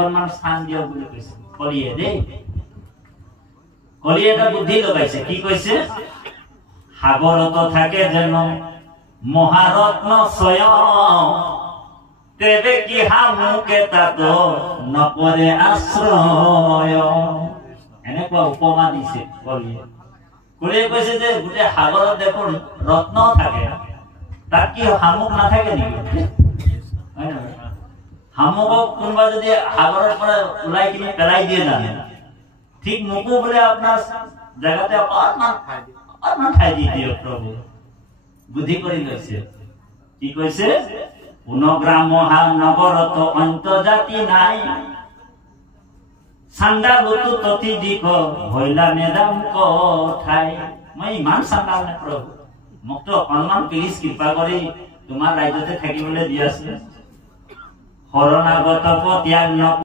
অকণমান স্থান দিয়ক বুলি কৈছে কলিয়ে দেই। কলিয়ে এটা বুদ্ধি লগাইছে, কি কৈছে? সাগৰত থাকে যেন মহাৰত্ন স্বয়ং, তেবে কি শামুকে তাত নপৰে আশ্ৰয়। এনেকুৱা উপমা দিছে কলিয়ে। কলিয়ে কৈছে যে গোটেই সাগৰত দেখোন ৰত্ন থাকে, তাত কি শামুক নাথাকে নেকি? শামুকক কোনোবা যদি সাগৰৰ পৰা ওলাই কিনে পেলাই দিয়ে জানে, ঠিক মোকো বোলে আপোনাৰ জেগাতে অকণমান ঠাই দি দিয়ক প্ৰভু। বুদ্ধি কৰি লৈছে, কি কৈছে? পুনগ্ৰাম মহানগৰত অন্তজাতি নাই, চাণ্ডালতো ততি দিক ভৈলা নেদাম ঠাই। মই ইমান চাণ্ডাল নে প্ৰভু, মোকতো অকণমান প্লিজ কৃপা কৰি তোমাৰ ৰাজ্যতে থাকিবলৈ দিয়াচোন। শৰণাগত ত্যাগ